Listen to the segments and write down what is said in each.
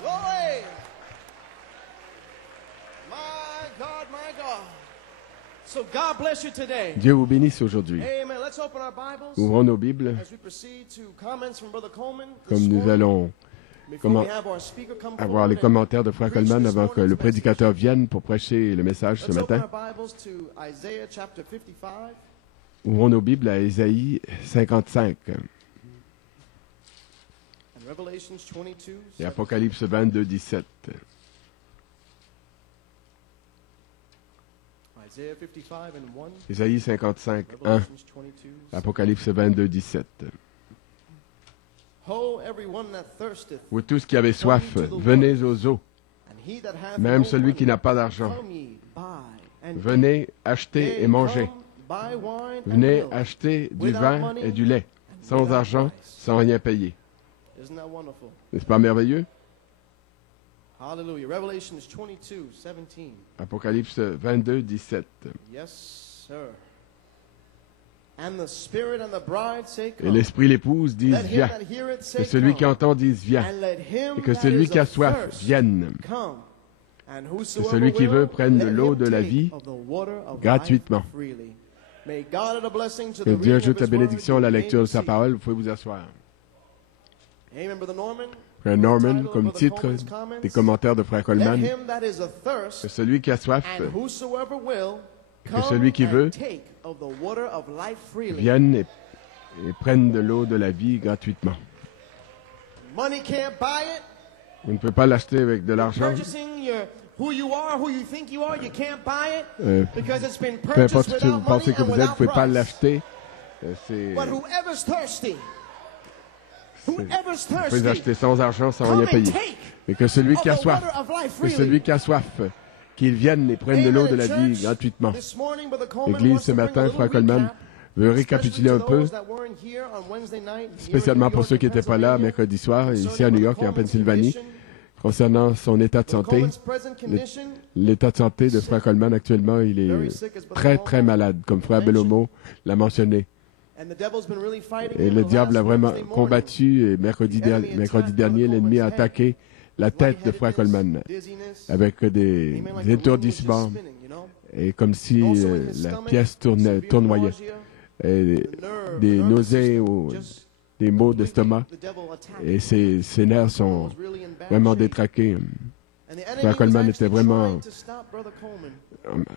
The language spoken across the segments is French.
Glory! My God, my God. So God bless you today. Dieu vous bénisse aujourd'hui. Amen. Let's open our Bibles Ouvrons nos Bibles, as we proceed to comments from Brother Coleman. comme nous allons Before we have our speaker come avoir les forward commentaires de Frère Coleman avant que le prédicateur vienne pour prêcher le message ce let's open matin. our Bibles to Isaiah chapter 55. Ouvrons nos Bibles à Ésaïe 55 And Revelations 22. et Apocalypse 22, 17. Isaiah 55 and 1. Ésaïe 55, 1, Revelations 22. Apocalypse 22, 17. Ho, everyone that thirsteth, Vous tous qui avez soif, venez aux eaux. and he that hath Même no celui qui money, n'a pas d'argent, come ye, buy, and venez acheter yea, et manger. come, buy wine and Venez milk. acheter du vin et du lait, sans argent, sans rien payer. Isn't that wonderful? N'est-ce pas merveilleux? Hallelujah. Revelations 22, 17. Apocalypse 22, 17. Yes, sir. And the Spirit and the bride say, Et come. l'Esprit l'épouse disent, Let him viens. that heareth say, Que celui qui come. entend dise, viens. And let him Et que that celui is qui a soif athirst vienne. come. And Que whosoever celui qui veut will, prenne de let l'eau him de la take vie of the water of gratuitement. life freely. May God add a blessing to Que the Dieu reading ajoute of la his word. bénédiction à la You may lecture de sa be parole. Vous pouvez vous asseoir. seated. Amen, Brother Norman. Frère Norman, comme titre des commentaires de Frère Let Coleman, him that is athirst que celui qui a soif and whosoever will que come celui qui veut and take of the water of life freely. vienne et prenne de l'eau de la vie gratuitement. Money can't buy it. Vous ne pouvez pas l'acheter avec de l'argent. Purchasing your who you are, who you think you are, you can't buy it because it's been Peu importe purchased ce que vous without pensez money que and vous êtes, vous ne without pouvez pas price. l'acheter. But whoever's thirsty, Vous whoever's pouvez thirsty, acheter sans argent, sans come rien and payer. take Mais que celui of qui a the soif, water of life que freely. celui qui a soif, qu'il vienne et prenne de l'eau de la Amen, vie church. gratuitement. This morning, Brother Coleman L'Église wants ce to bring a matin, little Frère Coleman, recap, veut especially récapituler to un peu, those that weren't here on Wednesday night, here in spécialement New pour York ceux and qui n'étaient pas là Pennsylvania, mercredi soir, ici à concerning New York et en Brother Coleman's Pennsylvanie, condition. concernant son état de Brother santé. Coleman's present condition, L'état de santé de Frère Coleman actuellement, il est très très malade, comme Frère Bellomo l'a mentionné. and the devil's been really fighting Et him le the diable last l'a vraiment Wednesday morning. combattu et mercredi dernier, l'ennemi a attaqué la tête de Frère Coleman Dizziness, avec des amen, like the room was just étourdissements spinning, you know. et comme si Also in his la stomach, pièce severe tournoyait. nausea, Et the nerve, des the nervous nausées system ou just des maux completely, d'estomac the devil attacked et him. ses nerfs sont Was really in bad vraiment shape. détraqués, And the enemy Frère was Coleman actually était vraiment trying to stop Brother Coleman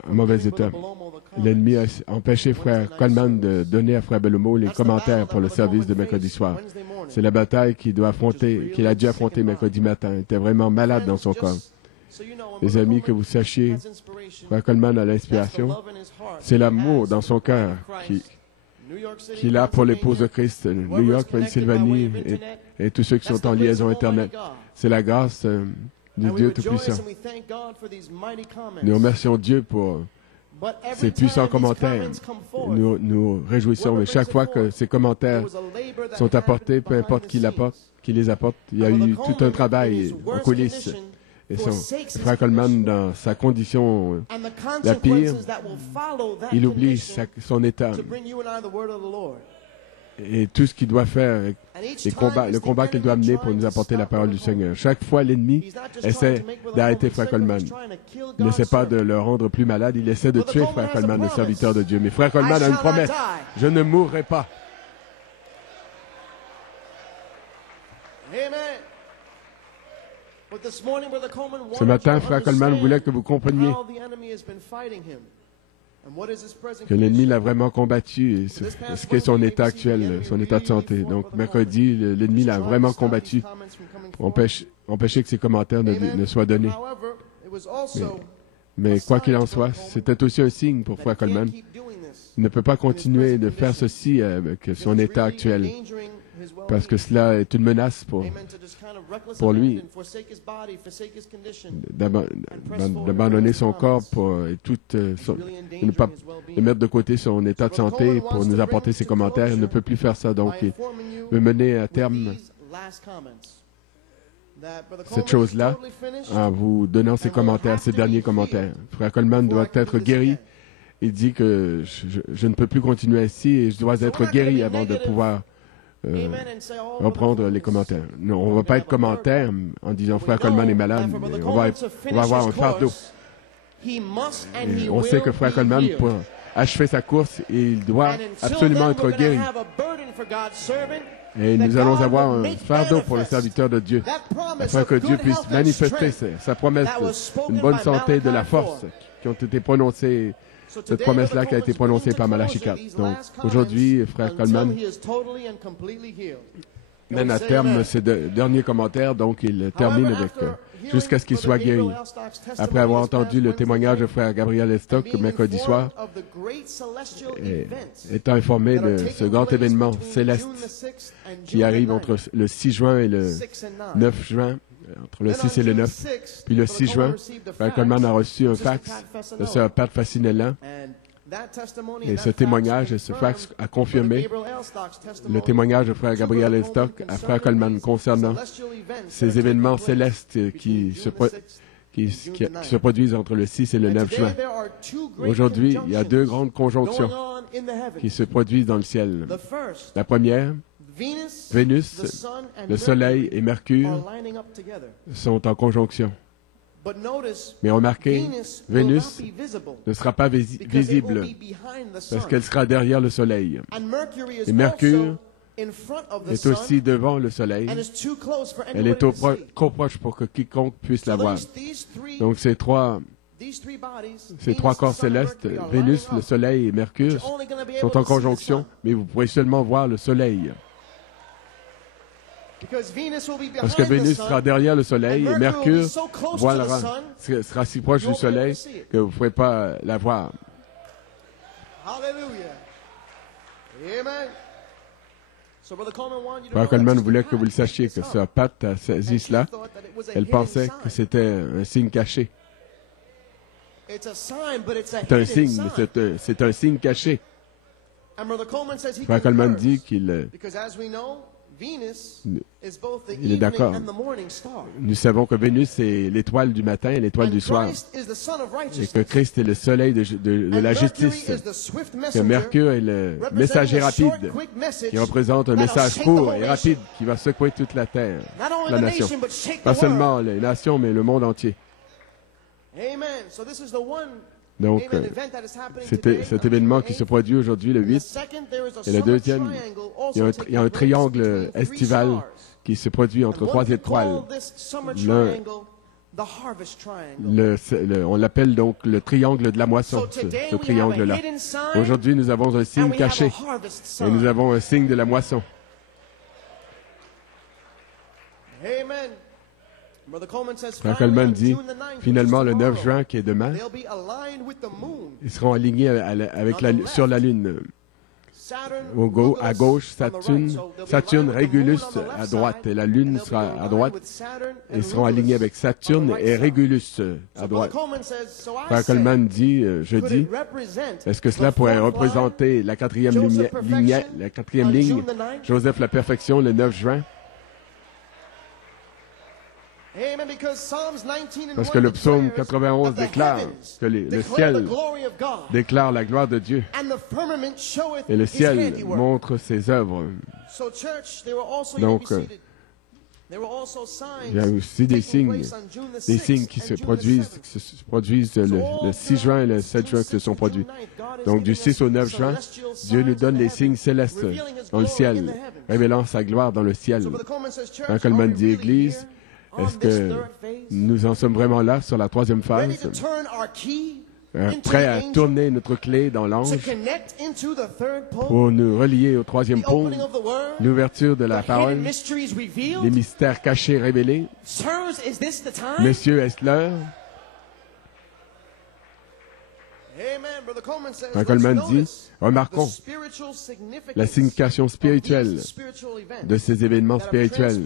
en mauvais from giving état. Brother Bellomo the comments. L'ennemi a empêché Frère Coleman de donner à Frère Bellomo les That's the battle commentaires that pour le Brother service de Coleman mercredi faced soir. Wednesday morning. C'est la bataille qu'il a dû affronter mercredi matin. Il était vraiment malade dans son corps. Just so you know, when Les Brother amis, que Coleman vous sachiez, has inspiration, Frère Coleman a that's the l'inspiration. love in his heart C'est he l'amour has dans son for the bride cœur of Christ. New York City, qu'il a pour l'épouse de Pennsylvania, Christ, New York, Pennsylvanie et tous ceux qui that's sont en the liaison grace of Almighty Internet. God. C'est la grâce du And we Dieu rejoice Tout-Puissant. and we thank God for these mighty comments. Nous remercions Dieu pour But every ces puissants time these commentaires. comments come forth, Nous réjouissons, mais chaque fois que ces commentaires there was a labor that sont apportés, peu happened importe behind qui les apporte, il y a eu tout un travail en coulisses. Et Frère Coleman, dans sa condition and the la pire, consequences that will follow that il oublie condition son état to bring you and I the word of the Lord. et tout ce qu'il doit faire, And each le time combat qu'il doit amener pour nous apporter la parole du Seigneur. Chaque fois, l'ennemi essaie d'arrêter Frère Coleman. Il n'essaie pas de le rendre plus malade, il essaie de tuer Frère Coleman, le serviteur de Dieu. Mais Frère Coleman a une promesse, je ne mourrai pas. Amen. But this morning, Brother Coleman Ce wanted matin, you to Frère Coleman voulait que vous understand compreniez how the enemy has been fighting him. And what is his present que l'ennemi condition. l'a vraiment combattu et ce qu'est son état actuel, son état de santé. Donc, mercredi, l'ennemi l'a vraiment combattu pour empêcher que ses commentaires ne soient donnés. However, it was also Mais quoi qu'il en soit, c'était aussi un signe pour that Frère he can't Coleman. keep doing this. Il ne peut pas continuer de faire ceci avec son état actuel, parce que cela est une menace pour lui d'abandonner son corps et de ne pas de mettre de côté son état de santé pour nous apporter ses commentaires. Il ne peut plus faire ça, donc il veut mener à terme cette chose-là en vous donnant ses commentaires, ses derniers commentaires. Frère Coleman doit être guéri. Il dit que je ne peux plus continuer ainsi et je dois être guéri avant de pouvoir reprendre les commentaires. Non, on ne va pas être commentaire en disant Frère Coleman est malade, mais on va avoir un fardeau. Et on sait que Frère Coleman, pour achever sa course, il doit absolument être guéri. Et nous allons avoir un fardeau pour le serviteur de Dieu, afin que Dieu puisse manifester sa promesse d'une bonne santé et de la force qui ont été prononcées, cette promesse-là qui a été prononcée par Malachi 4. Donc, aujourd'hui, Frère Coleman mène à terme ses derniers commentaires, donc il termine avec jusqu'à ce qu'il soit guéri. Après avoir entendu le témoignage de Frère Gabriel Estock mercredi soir, et étant informé de ce grand événement céleste qui arrive entre le 6 juin et le 9 juin, entre le 6 et le 9, puis le 6 juin, Frère Coleman a reçu un fax de Sœur Pat Facinella. Et ce témoignage et ce fax a confirmé le témoignage de Frère Gabriel Estock à Frère Coleman concernant ces événements célestes qui se produisent entre le 6 et le 9 juin. Aujourd'hui, il y a deux grandes conjonctions qui se produisent dans le ciel. La première, Vénus, le Soleil et Mercure sont en conjonction. Mais remarquez, Vénus ne sera pas visible parce qu'elle sera derrière le Soleil. Et Mercure est aussi devant le Soleil. Elle est trop proche pour que quiconque puisse la voir. Donc ces trois corps célestes, Vénus, le Soleil et Mercure, sont en conjonction, mais vous pourrez seulement voir le Soleil. Parce que Vénus sera derrière le Soleil et Mercure sera si proche du Soleil que vous ne pourrez pas la voir. Frère Coleman voulait que vous le sachiez, que Sœur Pat a saisi cela. Elle pensait que c'était un signe caché. C'est un signe, mais c'est un signe caché. Frère Coleman dit qu'il est d'accord. Nous savons que Vénus est l'étoile du matin et l'étoile du soir. Et que Christ est le soleil de la justice. Que Mercure est le messager rapide, qui représente un message court et rapide qui va secouer toute la terre, la nation. Pas seulement les nations, mais le monde entier. Donc, cet événement qui se produit aujourd'hui, le 8, et le deuxième, il y a un triangle estival qui se produit entre trois étoiles. On l'appelle donc le triangle de la moisson, ce triangle-là. Aujourd'hui, nous avons un signe caché, et nous avons un signe de la moisson. Frère Coleman dit, finalement, le 9 juin, qui est demain, ils seront alignés sur la Lune. À gauche, Saturne, Régulus à droite, et la Lune sera à droite. Ils seront alignés avec Saturne et Régulus à droite. Frère Coleman dit, jeudi, est-ce que cela pourrait représenter la quatrième ligne, Joseph la perfection, le 9 juin? Parce que le psaume 91 déclare que le ciel déclare la gloire de Dieu et le ciel montre ses œuvres. Donc, il y a aussi des signes qui se produisent le 6 juin et le 7 juin qui se sont produits. Donc, du 6 au 9 juin, Dieu nous donne les signes célestes dans le ciel, révélant sa gloire dans le ciel. Quand Coleman dit Église, est-ce que nous en sommes vraiment là sur la troisième phase, prêts à tourner notre clé dans l'ange pour nous relier au troisième pôle, l'ouverture de la parole, les mystères cachés révélés? Messieurs, est-ce l'heure? Frère Coleman dit, remarquons la signification spirituelle de ces événements spirituels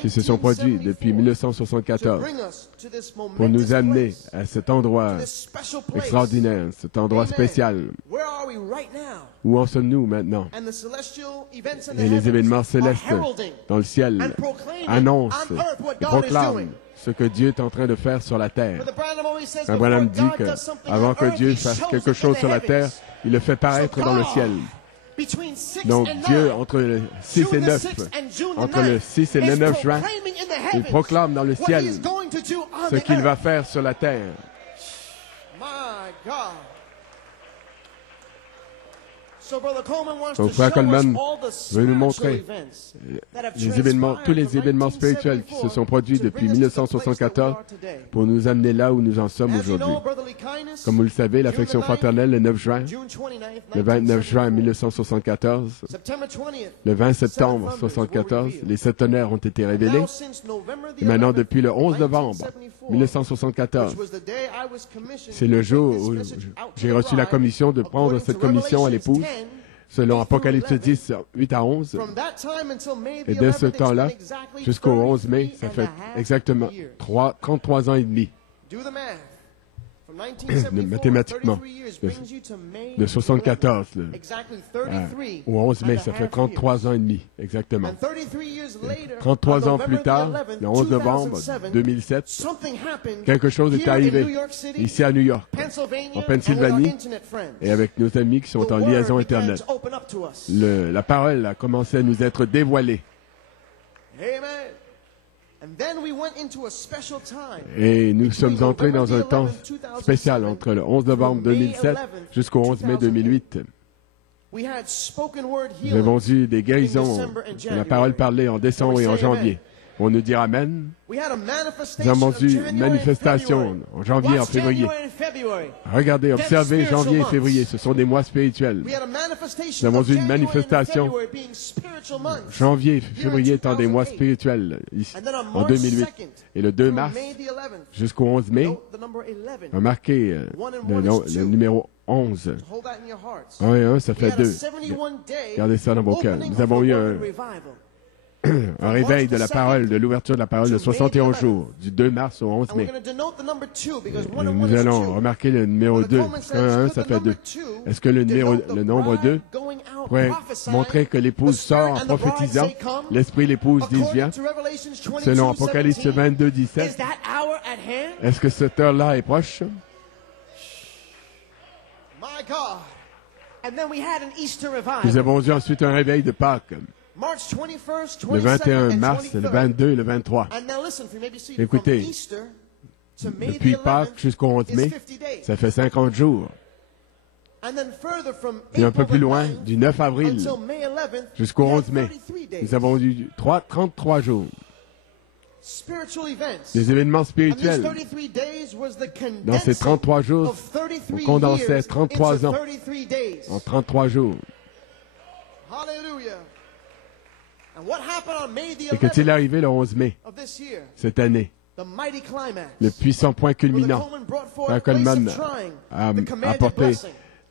qui se sont produits depuis 1974 pour nous amener à cet endroit extraordinaire, cet endroit spécial. Où en sommes-nous maintenant? Et les événements célestes dans le ciel annoncent et proclament ce que Dieu est en train de faire sur la terre. Frère Branham dit qu'avant que Dieu fasse quelque chose sur la terre, il le fait paraître dans le ciel. Donc Dieu, entre le 6 et 9, entre le 6 et le 9 juin, il proclame dans le ciel ce qu'il va faire sur la terre. Donc, Frère Coleman veut nous montrer les événements, tous les événements spirituels qui se sont produits depuis 1974 pour nous amener là où nous en sommes aujourd'hui. Comme vous le savez, l'affection fraternelle le 9 juin, le 29 juin 1974, le 20 septembre 1974, les sept tonnerres ont été révélés. Et maintenant, depuis le 11 novembre 1974, c'est le jour où j'ai reçu la commission de prendre cette commission à l'épouse, selon Apocalypse 10, 8 à 11. Et dès ce temps-là, jusqu'au 11 mai, ça fait exactement 33 ans et demi. Mathématiquement, de 74 au 11 mai, ça fait 33 ans et demi, exactement. 33 ans plus tard, le 11 novembre 2007, quelque chose est arrivé ici à New York, en Pennsylvanie, et avec nos amis qui sont en liaison Internet. La parole a commencé à nous être dévoilée. Et nous sommes entrés dans un temps spécial entre le 11 novembre 2007 jusqu'au 11 mai 2008. Nous avons eu des guérisons, la parole parlée en décembre et en janvier. On nous dira Amen. Nous avons eu une manifestation en janvier et en février. Regardez, observez janvier et février, ce sont des mois spirituels. Nous avons eu une manifestation janvier et février étant des mois spirituels ici, en 2008. Et le 2 mars jusqu'au 11 mai a marqué le numéro 11. 1 et 1, ça fait 2. Gardez ça dans vos cœurs. Nous avons eu un réveil de la parole, de l'ouverture de la parole de 71 jours, du 2 mars au 11 mai. Nous allons remarquer le numéro 2. 1 à 1, ça fait 2. Est-ce que le nombre 2 pourrait montrer que l'épouse sort en prophétisant? L'esprit de l'épouse dit vient. Selon Apocalypse 22, 17. Est-ce que cette heure-là est proche? Nous avons eu ensuite un réveil de Pâques. Le 21 mars, le 22 et le 23. Écoutez, depuis Pâques jusqu'au 11 mai, ça fait 50 jours. Et un peu plus loin, du 9 avril jusqu'au 11 mai, nous avons eu 33 jours. Les événements spirituels. Dans ces 33 jours, on condensait 33 ans en 33 jours. Et qu'est-il arrivé le 11 mai, cette année? Le puissant point culminant. Frère Coleman a apporté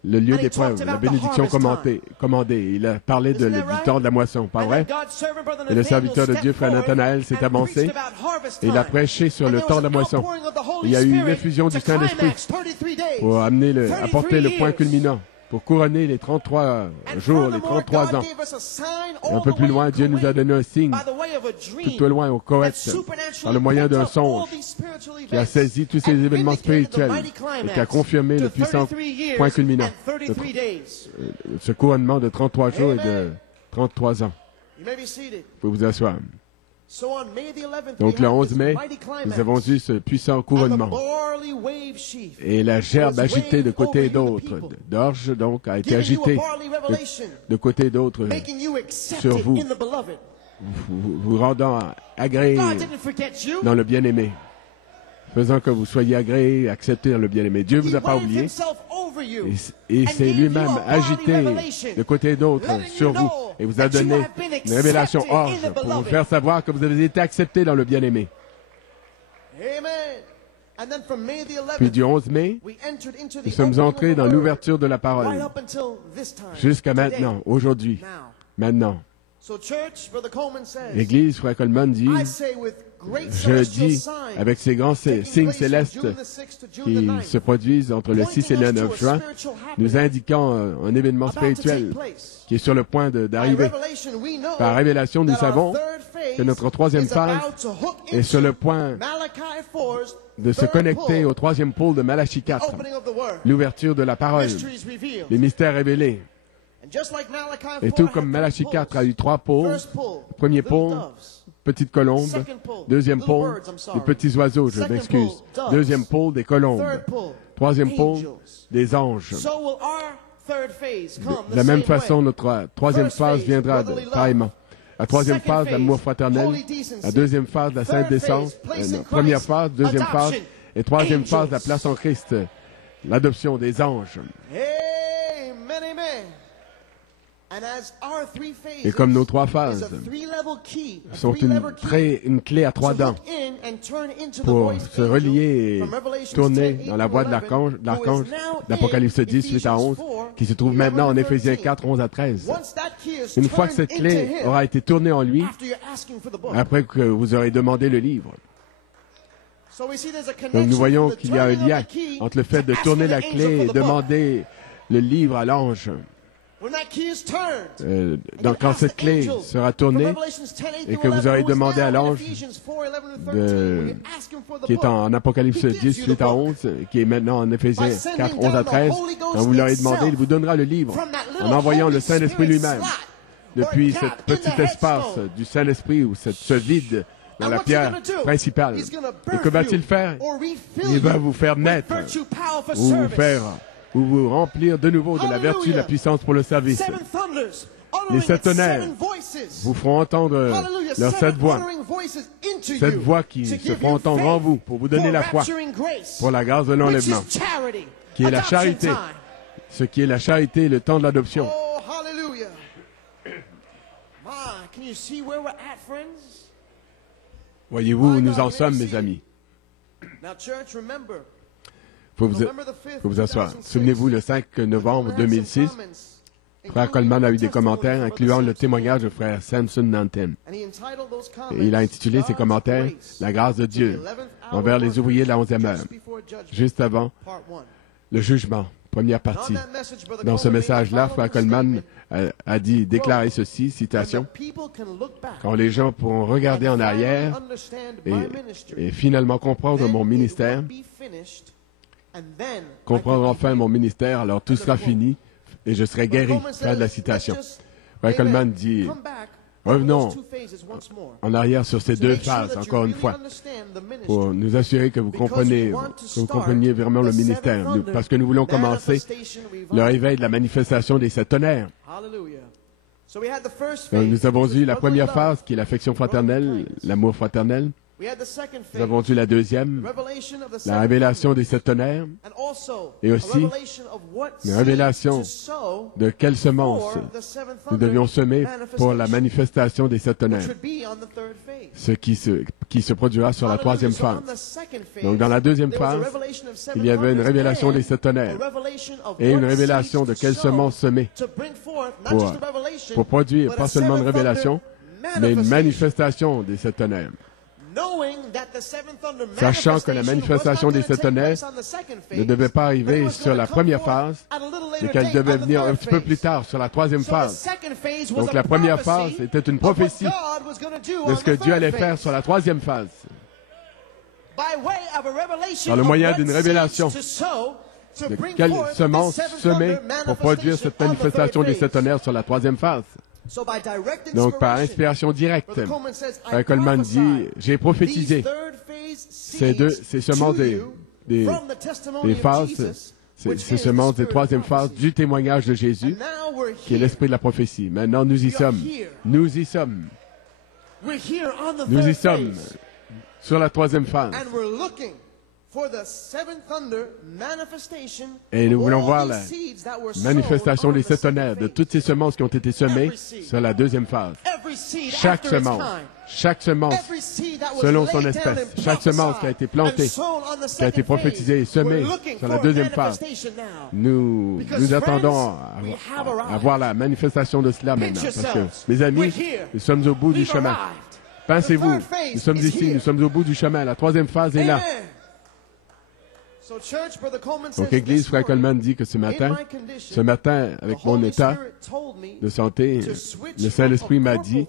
le lieu d'épreuve, la bénédiction commandée. Il a parlé du temps de la moisson, pas vrai? Et le serviteur de Dieu, Frère Nathanaël, s'est avancé et il a prêché sur le temps de la moisson. Il y a eu une effusion du Saint-Esprit pour apporter le point culminant, pour couronner les 33 jours, les 33 ans. Et un peu plus loin, Dieu nous a donné un signe, tout au loin au Koweït, par le moyen d'un songe, qui a saisi tous ces événements spirituels et qui a confirmé le puissant point culminant, ce couronnement de 33 jours et de 33 ans. Vous pouvez vous asseoir. Donc le 11 mai, nous avons eu ce puissant couronnement. Et la gerbe agitée de côté et d'autre, d'orge donc, a été agitée de côté et d'autre sur vous, vous rendant agréé dans le bien-aimé, faisant que vous soyez agréé, accepté dans le bien-aimé. Dieu ne vous a pas oublié. Et c'est lui-même agité de côté et d'autre sur vous et vous a donné une révélation orge pour vous faire savoir que vous avez été accepté dans le bien-aimé. Puis du 11 mai, nous sommes entrés dans l'ouverture de la parole jusqu'à maintenant, aujourd'hui, maintenant. L'Église, Frère Coleman dit, je dis avec ces grands signes célestes qui se produisent entre le 6 et le 9 juin, nous indiquant un événement spirituel qui est sur le point d'arriver. Par révélation, nous savons que notre troisième phase est sur le point de se connecter au troisième pôle de Malachie 4, l'ouverture de la parole, les mystères révélés. Et tout comme Malachie 4 a eu 3 pôles, premier pôle, petite colombe, deuxième pôle, des petits oiseaux, je m'excuse, deuxième pôle, des colombes, troisième pôle, des anges. De la même façon, notre troisième phase viendra pareillement. La troisième phase, l'amour fraternel. La deuxième phase, la sainte décence. Première phase, deuxième phase. Et troisième phase, la place en Christ. L'adoption des anges. Et comme nos 3 phases sont une clé à 3 dents pour se relier et tourner dans la voie de l'archange d'Apocalypse 10, 8 à 11, qui se trouve maintenant en Éphésiens 4, 11 à 13. Une fois que cette clé aura été tournée en lui, après que vous aurez demandé le livre. Donc nous voyons qu'il y a un lien entre le fait de tourner la clé et demander le livre à l'ange. Donc quand cette clé sera tournée et que vous aurez demandé à l'ange qui est en Apocalypse 10, 8 à 11, qui est maintenant en Éphésiens 4, 11 à 13, quand vous l'aurez demandé, il vous donnera le livre en envoyant le Saint-Esprit lui-même depuis ce petit espace du Saint-Esprit ou ce vide dans la pierre principale. Et que va-t-il faire? Il va vous faire naître ou vous remplir de nouveau de la vertu, de la puissance pour le service. Les 7 tonnerres vous feront entendre leurs 7 voix. 7 voix qui se feront entendre en vous pour vous donner la foi, pour la grâce de l'enlèvement, qui est la charité. Ce qui est la charité, le temps de l'adoption. Voyez-vous où nous en sommes, mes amis? Faut vous asseoir. Souvenez-vous, le 5 novembre 2006, Frère Coleman a eu des commentaires incluant le témoignage de Frère Samson Nanten. Et il a intitulé ces commentaires « La grâce de Dieu envers les ouvriers de la 11e heure », juste avant le jugement, première partie. Dans ce message-là, Frère Coleman a déclaré ceci, citation, « Quand les gens pourront regarder en arrière et finalement comprendre mon ministère, comprendre enfin mon ministère, alors tout sera fini et je serai guéri. » Fin de la citation. Frère Coleman dit, revenons en arrière sur ces 2 phases, encore une fois, pour nous assurer que vous compreniez vraiment le ministère, parce que nous voulons commencer le réveil de la manifestation des 7 tonnerres. Donc, nous avons eu la première phase, qui est l'affection fraternelle, l'amour fraternel. Nous avons eu la deuxième, la révélation des 7 tonnerres, et aussi une révélation de quelle semence nous devions semer pour la manifestation des 7 tonnerres, ce qui se produira sur la 3e phase. Donc dans la 2e phase, il y avait une révélation des 7 tonnerres et une révélation de quelle semence semer pour produire pas seulement une révélation, mais une manifestation des 7 tonnerres. Sachant que la manifestation des 7 tonnerres ne devait pas arriver sur la première phase et qu'elle devait venir un petit peu plus tard sur la 3e phase. Donc la première phase était une prophétie de ce que Dieu allait faire sur la 3e phase. Par le moyen d'une révélation de quelle semence semer pour produire cette manifestation des 7 tonnerres sur la 3e phase. Donc, par inspiration directe, Frère Coleman dit, j'ai prophétisé ces semences des phases, ces semences des 3e phases du témoignage de Jésus, qui est l'esprit de la prophétie. Maintenant, nous y sommes. Nous y sommes. Nous y sommes sur la 3e phase. Et nous voulons voir la manifestation des 7 tonnerres, de toutes ces semences qui ont été semées sur la 2e phase. Chaque semence, selon son espèce, chaque semence qui a été plantée, qui a été prophétisée et semée sur la 2e phase. Nous attendons à voir la manifestation de cela maintenant. Parce que, mes amis, nous sommes au bout du chemin. Pensez-vous, nous sommes ici, nous sommes au bout du chemin. La 3e phase est là. Donc, Église, Frère Coleman dit que ce matin, avec mon état de santé, le Saint-Esprit m'a dit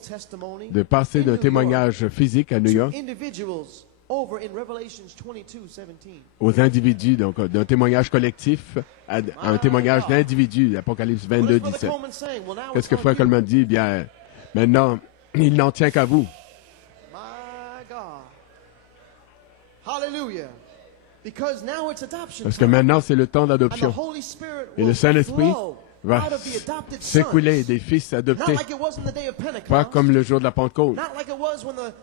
de passer d'un témoignage physique à New York aux individus, donc d'un témoignage collectif à un témoignage d'individu, Apocalypse 22, 17. Qu'est-ce que Frère Coleman dit? Bien, maintenant, il n'en tient qu'à vous. Parce que maintenant, c'est le temps d'adoption. Et le Saint-Esprit va s'écouler des fils adoptés. Pas comme le jour de la Pentecôte.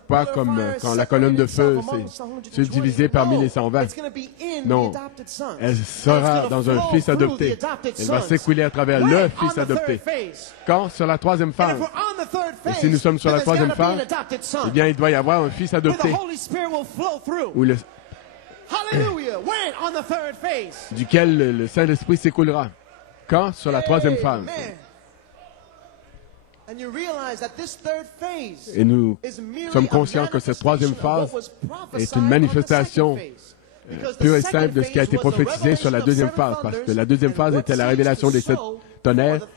Pas comme quand la colonne de feu s'est subdivisée parmi les 120. Non. Elle sera dans un fils adopté. Elle va s'écouler à travers le fils adopté. Quand? Sur la troisième phase. Et si nous sommes sur la troisième phase, eh bien, il doit y avoir un fils adopté. Où duquel le Saint-Esprit s'écoulera. Quand? Sur la troisième phase. Et nous sommes conscients que cette troisième phase est une manifestation pure et simple de ce qui a été prophétisé sur la deuxième phase, parce que la deuxième phase était la révélation des 7 tonnerres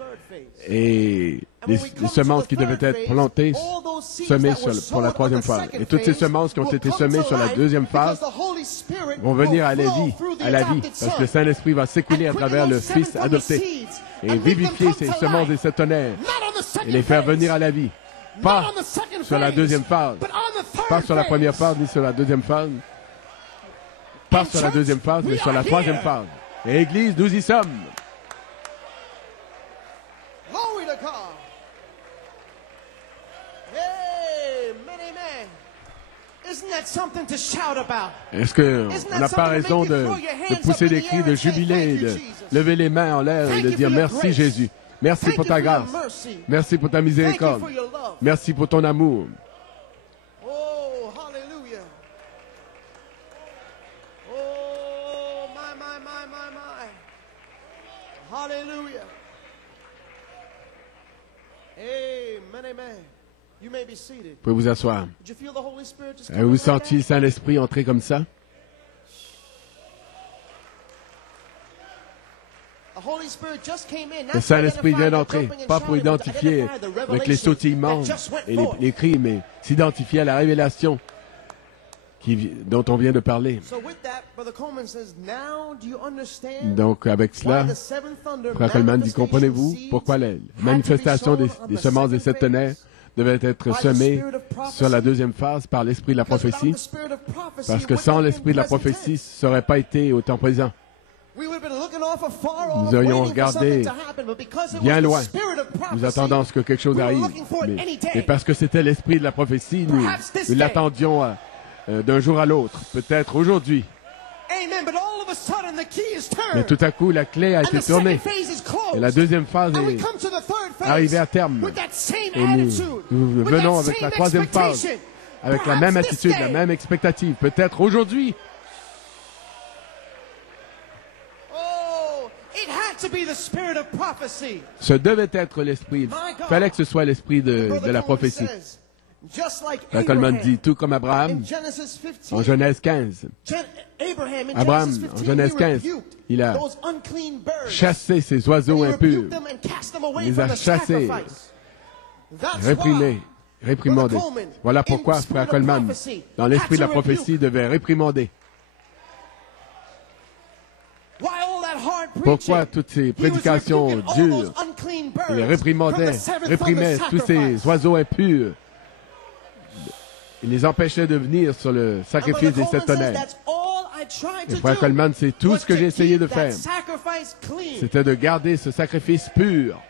et les semences qui devaient être plantées, semées pour la troisième phase. Et toutes ces semences qui ont été semées sur la deuxième phase vont venir à la vie, parce que le Saint-Esprit va s'écouler à travers le Fils adopté et vivifier ces semences des 7 tonnerres et les faire venir à la vie. Pas sur la deuxième phase, pas sur la première phase, ni sur la deuxième phase, pas sur la deuxième phase, mais sur la troisième phase. Et Église, nous y sommes. Est-ce qu'on n'a pas raison de pousser des cris de jubilé, de lever les mains en l'air et de dire merci Jésus. Merci pour ta grâce. Merci pour ta miséricorde. Merci pour ton amour. Oh, hallelujah. Oh, my. Hallelujah. Amen, amen. You may be seated. Vous pouvez vous asseoir. Did you feel the Holy Spirit just Avez-vous senti le Saint-Esprit entrer comme ça? Le Saint-Esprit vient d'entrer, pas pour identifier avec les sautillements et les cris, mais s'identifier à la révélation dont on vient de parler. Donc, avec cela, Frère Coleman dit, comprenez-vous pourquoi la manifestation des semences des 7 tonnerres devait être semée sur la deuxième phase par l'esprit de la prophétie? Parce que sans l'esprit de la prophétie, ça n'aurait pas été au temps présent. Nous aurions regardé bien loin. Nous attendons que quelque chose arrive. Mais parce que c'était l'esprit de la prophétie, nous l'attendions d'un jour à l'autre, peut-être aujourd'hui. Mais tout à coup, la clé a été tournée. Et la deuxième phase est arrivée à terme. Et nous venons avec la troisième phase, avec la même attitude, la même expectative. Peut-être aujourd'hui. Ce devait être l'esprit. Il fallait que ce soit l'esprit de la prophétie. Frère Coleman dit, tout comme Abraham, en Genèse 15. Abraham, en Genèse 15, il a chassé ces oiseaux impurs. Il les a chassés, réprimandés. Voilà pourquoi Frère Coleman, dans l'esprit de la prophétie, devait réprimander. Pourquoi toutes ces prédications dures, il réprimait tous ces oiseaux impurs. Il les empêchait de venir sur le sacrifice des 7 tonnerres. Et Frère Coleman, c'est tout ce que j'ai essayé de faire. C'était de garder ce sacrifice pur.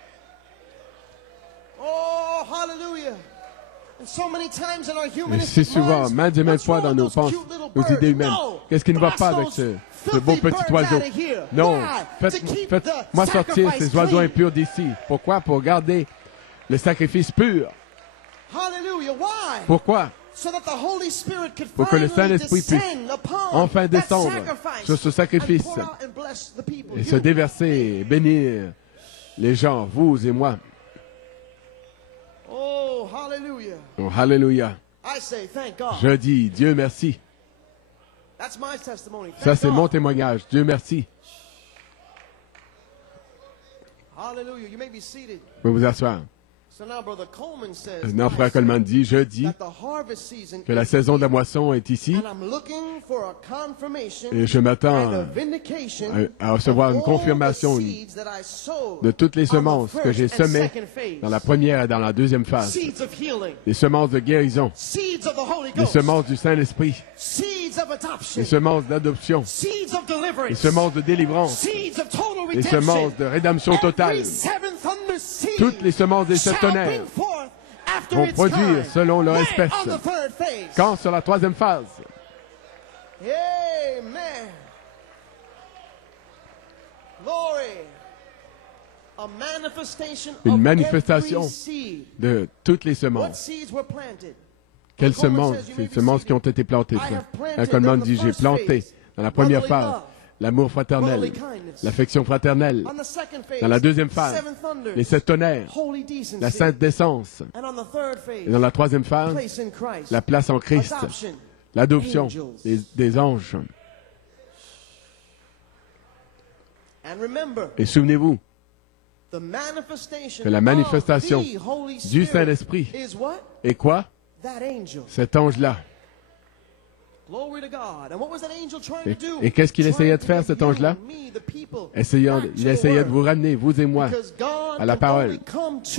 Mais si souvent, maintes et maintes fois dans nos pensées, nos idées humaines, qu'est-ce qui ne va pas avec ce beau petit oiseau? Non, faites-moi sortir ces oiseaux impurs d'ici. Pourquoi? Pour garder le sacrifice pur. Pourquoi? Pour que le Saint-Esprit puisse enfin descendre sur ce sacrifice et se déverser et bénir les gens, vous et moi. Oh, hallelujah. Je dis, Dieu merci. Ça, c'est mon témoignage. Dieu merci. Vous pouvez vous asseoir. Maintenant, frère Coleman dit, je dis que la saison de la moisson est ici et je m'attends à recevoir une confirmation de toutes les semences que j'ai semées dans la première et dans la deuxième phase. Les semences de guérison, les semences du Saint-Esprit, les semences d'adoption, les semences de délivrance, les semences de rédemption totale. Toutes les semences des sept tonnerres vont produire selon leur espèce. Quand sur la troisième phase? Amen. Une manifestation de toutes les semences. Quelles semences? Ces semences qui ont été plantées. Un Coleman dit, j'ai planté dans la première phase l'amour fraternel, l'affection fraternelle. Dans la deuxième phase, les sept tonnerres, la sainte décence. Et dans la troisième phase, la place en Christ, l'adoption des anges. Et souvenez-vous que la manifestation du Saint-Esprit est quoi? Cet ange-là. Et qu'est-ce qu'il essayait de faire, cet ange-là? Il essayait de vous ramener, vous et moi, à la parole.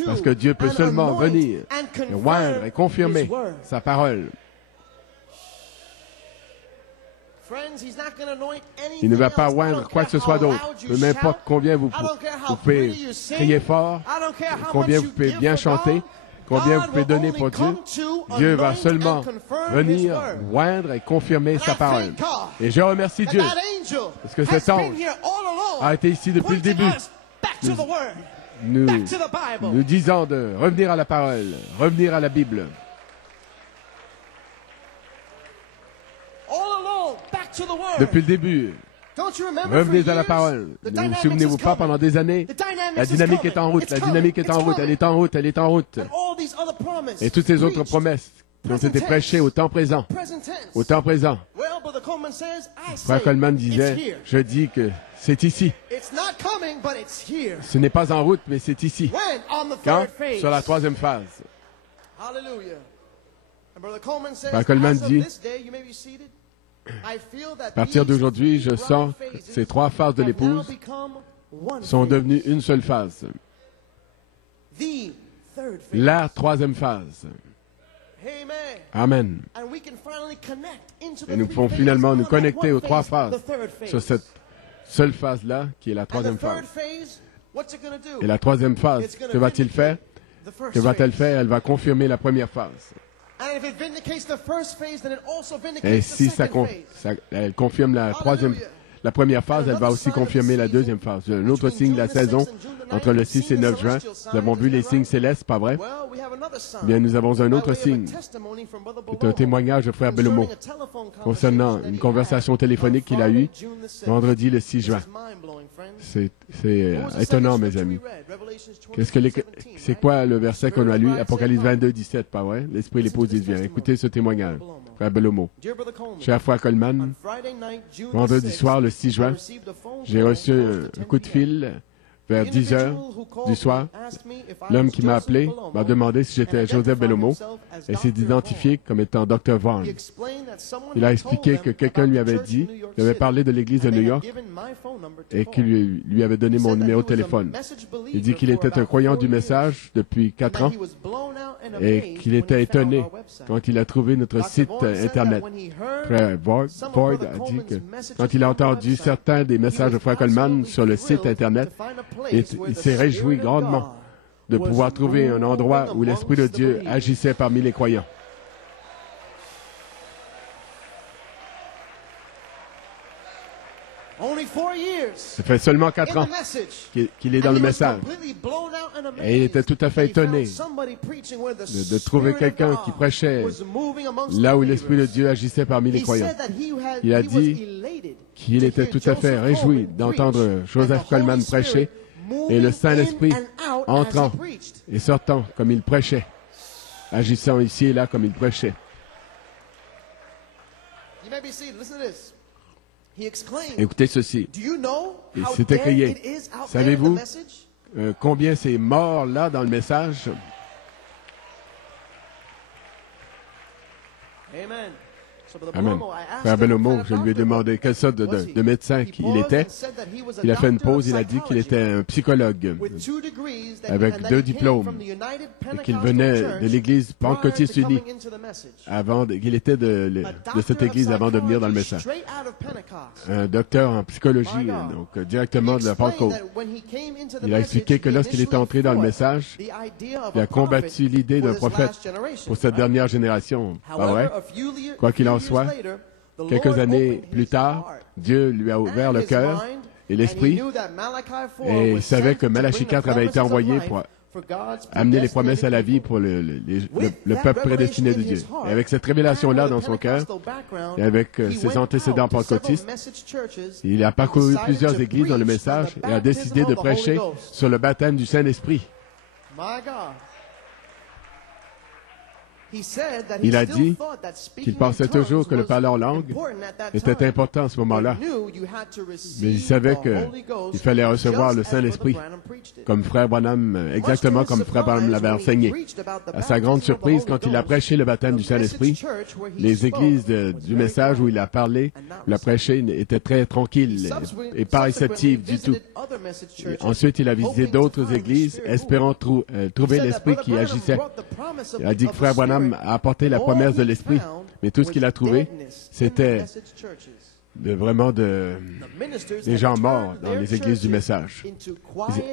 Parce que Dieu peut seulement venir et oindre et confirmer sa parole. Il ne va pas oindre quoi que ce soit d'autre. Peu importe combien vous pouvez crier fort, combien vous pouvez bien chanter, combien vous pouvez donner pour Dieu, Dieu va seulement venir oindre et confirmer sa parole. Et je remercie Dieu, parce que cet ange a été ici depuis le début, nous disant de revenir à la parole, revenir à la Bible. Depuis le début, revenez à la parole. Ne vous souvenez-vous pas, pendant des années, la dynamique est en route, la dynamique est en route, elle est en route, elle est en route. Et toutes ces autres promesses qui ont été prêchées au temps présent. Au temps présent. Frère Coleman disait, je dis que c'est ici. Ce n'est pas en route, mais c'est ici. Quand? Sur la troisième phase. Frère Coleman dit, à partir d'aujourd'hui, je sens que ces trois phases de l'épouse sont devenues une seule phase. La troisième phase. Amen. Et nous pouvons finalement nous connecter aux trois phases sur cette seule phase-là, qui est la troisième phase. Et la troisième phase, que va-t-il faire? Que va-t-elle faire? Elle va confirmer la première phase. Et si elle confirme la première phase, elle va aussi confirmer la deuxième phase. Un autre signe de la saison, entre le 6 et 9 juin, nous avons vu les signes célestes, pas vrai? Bien, nous avons un autre signe, c'est un témoignage de frère Bellomo concernant une conversation téléphonique qu'il a eue vendredi le 6 juin. C'est étonnant, mes amis. C'est quoi le verset qu'on a lu? Apocalypse 22, 17, pas vrai? L'Esprit et l'épouse disent bien. Écoutez ce témoignage. Frère Bellomo. Cher frère Coleman, vendredi soir, le 6 juin, j'ai reçu un coup de fil vers 10 heures du soir. L'homme qui m'a appelé m'a demandé si j'étais Joseph Bellomo et s'est identifié comme étant Dr. Vaughn. Il a expliqué que quelqu'un lui avait dit, il avait parlé de l'église de New York et qu'il lui avait donné mon numéro de téléphone. Il dit qu'il était un croyant du message depuis 4 ans et qu'il était étonné quand il a trouvé notre site Internet. Frère Boyd a dit que quand il a entendu certains des messages de frère Coleman sur le site Internet, il s'est réjoui grandement de pouvoir trouver un endroit où l'Esprit de Dieu agissait parmi les croyants. Ça fait seulement 4 ans qu'il est dans le message. Et il était tout à fait étonné de trouver quelqu'un qui prêchait là où l'Esprit de Dieu agissait parmi les croyants. Il a dit qu'il était tout à fait réjoui d'entendre Joseph Coleman prêcher et le Saint-Esprit entrant et sortant comme il prêchait, agissant ici et là comme il prêchait. Écoutez ceci. Et c'est écrié. Savez-vous combien c'est mort là dans le message? Amen. Frère Bellomo, je lui ai demandé quelle sorte de médecin il était. Il a fait une pause, il a dit qu'il était un psychologue avec 2 diplômes et qu'il venait de l'Église pentecôtiste unie qu'il était de cette Église avant de venir dans le message. Un docteur en psychologie, donc directement de la Pentecôte. Il a expliqué que lorsqu'il est entré dans le message, il a combattu l'idée d'un prophète pour cette dernière génération. Pas vrai? Quoi qu'il en soit, quelques années plus tard, Dieu lui a ouvert le cœur et l'esprit, et il savait que Malachie 4 avait été envoyé pour amener les promesses à la vie pour le peuple prédestiné de Dieu. Et avec cette révélation-là dans son cœur, et avec ses antécédents pentecôtistes, il a parcouru plusieurs églises dans le message et a décidé de prêcher sur le baptême du Saint-Esprit. Il a dit qu'il pensait toujours que le parler en langue était important à ce moment-là. Mais il savait qu'il fallait recevoir le Saint-Esprit, comme Frère Branham, exactement comme Frère Branham l'avait enseigné. À sa grande surprise, quand il a prêché le baptême du Saint-Esprit, les églises du message où il a parlé, il a prêché, étaient très tranquilles et pas réceptives du tout. Et ensuite, il a visité d'autres églises, espérant trouver l'Esprit qui agissait. Il a dit que Frère Branham a apporté la promesse de l'Esprit, mais tout ce qu'il a trouvé, c'était vraiment des gens morts dans les églises du message.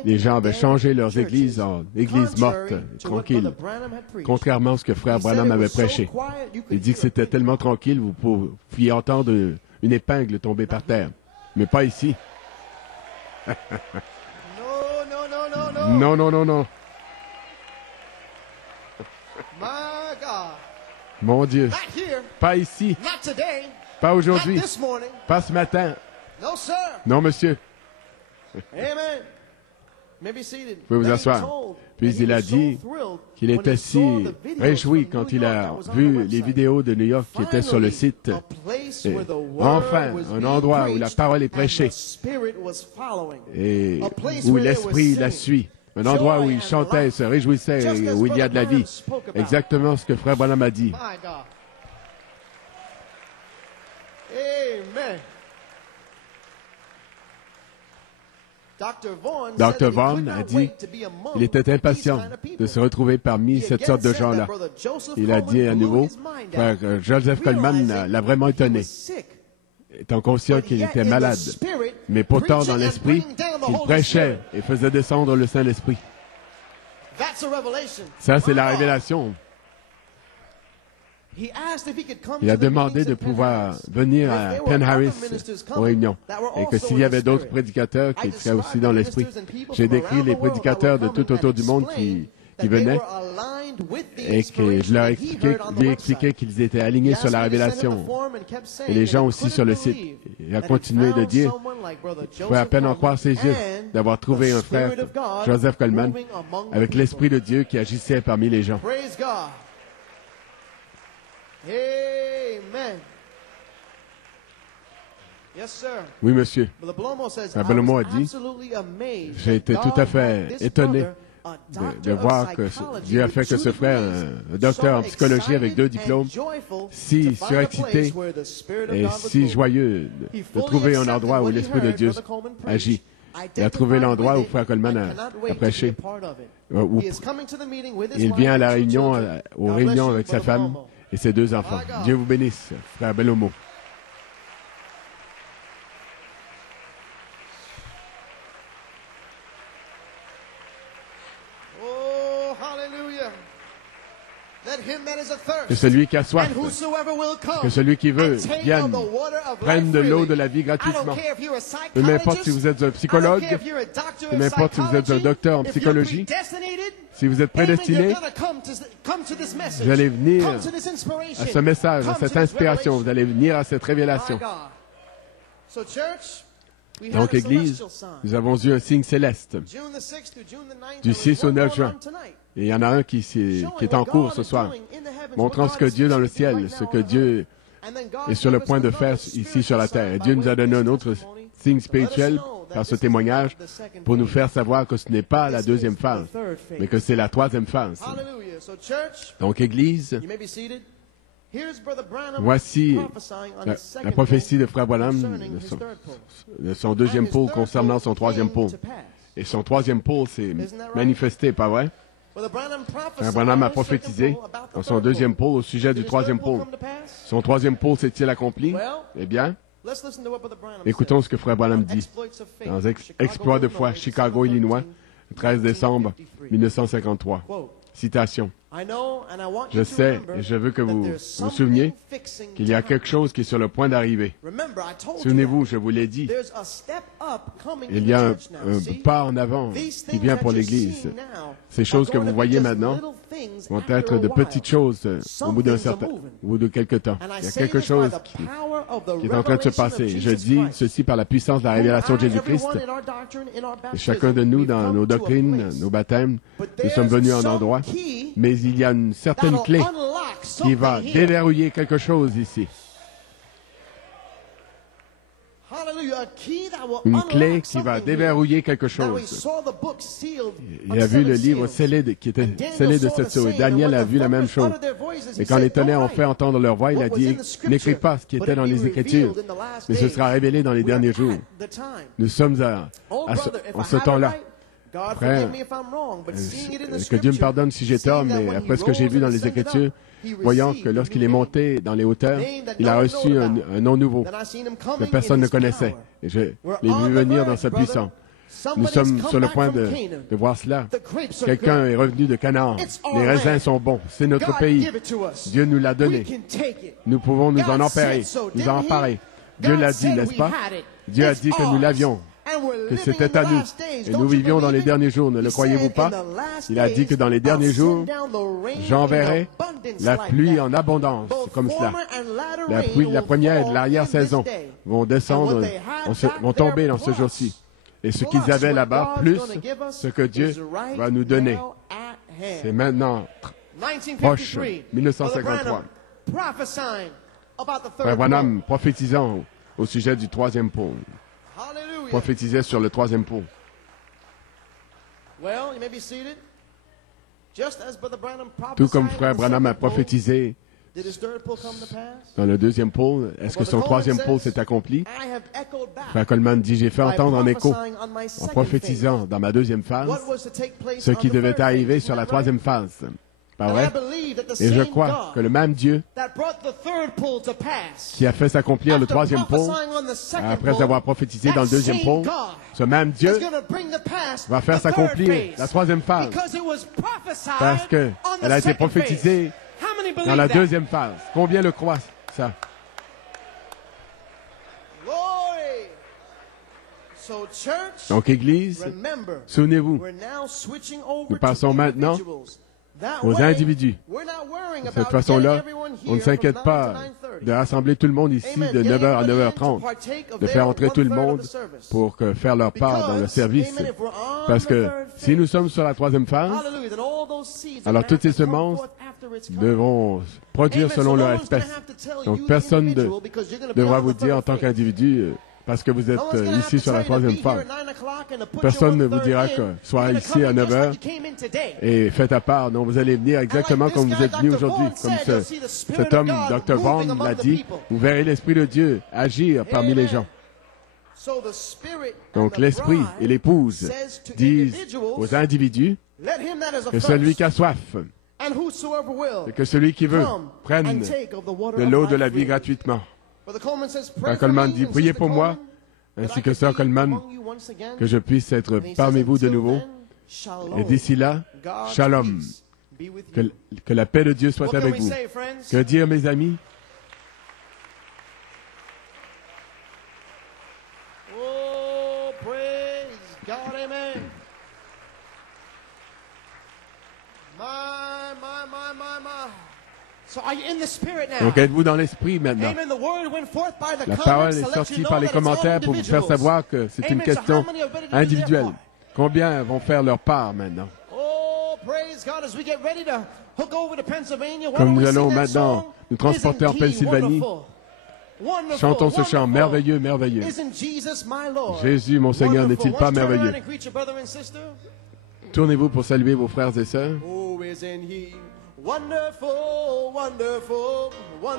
Les gens avaient changé leurs églises en églises mortes, tranquilles, contrairement à ce que Frère Branham avait prêché. Il dit que c'était tellement tranquille, vous pouviez entendre une épingle tomber par terre, mais pas ici. Non, non, non, non. Mon Dieu, pas ici, pas aujourd'hui, pas ce matin. Non, monsieur. Vous pouvez vous asseoir. Puis il a dit qu'il était si réjoui quand il a vu les vidéos de New York qui étaient sur le site. Et enfin, un endroit où la parole est prêchée et où l'Esprit la suit. Un endroit où il chantait, se réjouissait, et où il y a de la vie. Exactement ce que Frère Branham a dit. Dr. Vaughn a dit qu'il était impatient de se retrouver parmi cette sorte de gens-là. Il a dit à nouveau, Frère Joseph Coleman l'a vraiment étonné, étant conscient qu'il était malade. Mais pourtant, dans l'esprit, il prêchait et faisait descendre le Saint-Esprit. Ça, c'est la révélation. Il a demandé de pouvoir venir à Penn Harris aux réunions et que s'il y avait d'autres prédicateurs qui seraient aussi dans l'esprit. J'ai décrit les prédicateurs de tout autour du monde qui venaient et que je leur ai expliqué qu'ils étaient alignés sur la révélation et les gens aussi sur le site. Il a continué de dire, il faut à peine en croire ses yeux d'avoir trouvé un frère, Joseph Coleman, avec l'Esprit de Dieu qui agissait parmi les gens. Amen. Oui, monsieur. Frère Bellomo a dit, j'ai été tout à fait étonné de voir que Dieu a fait que ce frère, un docteur en psychologie avec 2 diplômes, si surexcité et si joyeux de trouver un endroit où l'Esprit de Dieu agit. Il a trouvé l'endroit où Frère Coleman a prêché. Il vient à la réunion, aux réunions avec sa femme et ses 2 enfants. Dieu vous bénisse, Frère Bellomo. Que celui qui a soif, que celui qui veut vienne, prenne de l'eau de la vie gratuitement. Peu m'importe si vous êtes un psychologue, peu m'importe si vous êtes un docteur en psychologie, si vous êtes prédestiné, vous allez venir à ce message, à cette inspiration, vous allez venir à cette révélation. Donc, Église, nous avons eu un signe céleste du 6 au 9 juin. Et il y en a un qui est en cours ce soir, montrant ce que Dieu dans le ciel, ce que Dieu est sur le point de faire ici sur la terre. Et Dieu nous a donné un autre signe spirituel par ce témoignage pour nous faire savoir que ce n'est pas la 2e phase, mais que c'est la 3e phase. Donc, Église, Voici la prophétie de Frère Branham de son deuxième pôle concernant son troisième pôle. Et son troisième pôle s'est manifesté, pas vrai? Frère Branham a prophétisé dans son deuxième pôle au sujet du troisième pôle. Son troisième pôle s'est-il accompli? Eh bien, écoutons ce que Frère Branham dit dans Exploit de foi, Chicago, Illinois, 13 décembre 1953. Citation. Je sais et je veux que vous vous souveniez qu'il y a quelque chose qui est sur le point d'arriver. Souvenez-vous, je vous l'ai dit, il y a un pas en avant qui vient pour l'Église. Ces choses que vous voyez maintenant vont être de petites choses au bout de quelque temps. Il y a quelque chose qui est en train de se passer. Je dis ceci par la puissance de la révélation de Jésus-Christ. Et chacun de nous, dans nos doctrines, nos baptêmes, nous sommes venus à un endroit, mais il y a une certaine clé qui va déverrouiller quelque chose ici. Une clé qui va déverrouiller quelque chose. Il a vu le livre qui était scellé de cette souris. Daniel a vu la même chose. Et quand les tonnerres ont fait entendre leur voix, il a dit, n'écris pas ce qui était dans les Écritures, mais ce sera révélé dans les derniers jours. Nous sommes en ce temps-là. Frère, que Dieu me pardonne si j'ai tort, mais après ce que j'ai vu dans les Écritures, voyant que lorsqu'il est monté dans les hauteurs, il a reçu un nom nouveau que personne ne connaissait. Et je l'ai vu venir dans sa puissance. Nous sommes sur le point de voir cela. Quelqu'un est revenu de Canaan. Les raisins sont bons. C'est notre pays. Dieu nous l'a donné. Nous pouvons nous en emparer. Dieu l'a dit, n'est-ce pas? Dieu a dit que nous l'avions, que c'était à nous. Et nous vivions dans les derniers jours, ne le croyez-vous pas? Il a dit que dans les derniers jours, j'enverrai la pluie en abondance, comme cela. La pluie de la première et de l'arrière-saison vont descendre, vont tomber dans ce jour-ci. Et ce qu'ils avaient là-bas, plus ce que Dieu va nous donner. C'est maintenant proche, 1953. Frère Branham prophétisant au sujet du troisième pôle. Prophétisait sur le troisième pôle. Tout comme Frère Branham a prophétisé dans le deuxième pôle, est-ce que son troisième pôle s'est accompli? Frère Coleman dit, j'ai fait entendre en écho, en prophétisant dans ma deuxième phase, ce qui devait arriver sur la troisième phase. Pas vrai? Et je crois que le même Dieu qui a fait s'accomplir le troisième pôle, après avoir prophétisé dans le deuxième pôle, ce même Dieu va faire s'accomplir la troisième phase. Parce qu'elle a été prophétisée dans la deuxième phase. Combien le croient, ça? Donc, Église, souvenez-vous, nous passons maintenant aux individus. De cette façon-là, on ne s'inquiète pas de rassembler tout le monde ici de 9h à 9h30, de faire entrer tout le monde pour faire leur part dans le service. Parce que si nous sommes sur la troisième phase, alors toutes ces semences devront produire selon leur espèce. Donc personne ne devra vous dire en tant qu'individu, parce que vous êtes ici sur la troisième phase. Personne ne vous dira que sois ici à 9 heures et faites à part. Non, vous allez venir exactement comme vous êtes venu aujourd'hui. Comme cet homme, Dr. Vaughn, l'a dit, vous verrez l'Esprit de Dieu agir parmi les gens. Donc l'Esprit et l'Épouse disent aux individus que celui qui a soif et que celui qui veut prenne de l'eau de la vie gratuitement. Frère Coleman dit, priez pour moi, ainsi que Sœur Coleman, que je puisse être parmi vous de nouveau. Et d'ici là, shalom. Que la paix de Dieu soit avec vous. Que dire, mes amis? Oh, praise God, amen. Donc êtes-vous dans l'esprit maintenant? La parole est sortie par les commentaires pour vous faire savoir que c'est une question individuelle. Combien vont faire leur part maintenant? Comme nous allons maintenant nous transporter en Pennsylvanie, chantons ce chant merveilleux, merveilleux. Jésus, mon Seigneur, n'est-il pas Tournez-vous pour saluer vos frères et sœurs. Wonderful, wonderful, wonderful.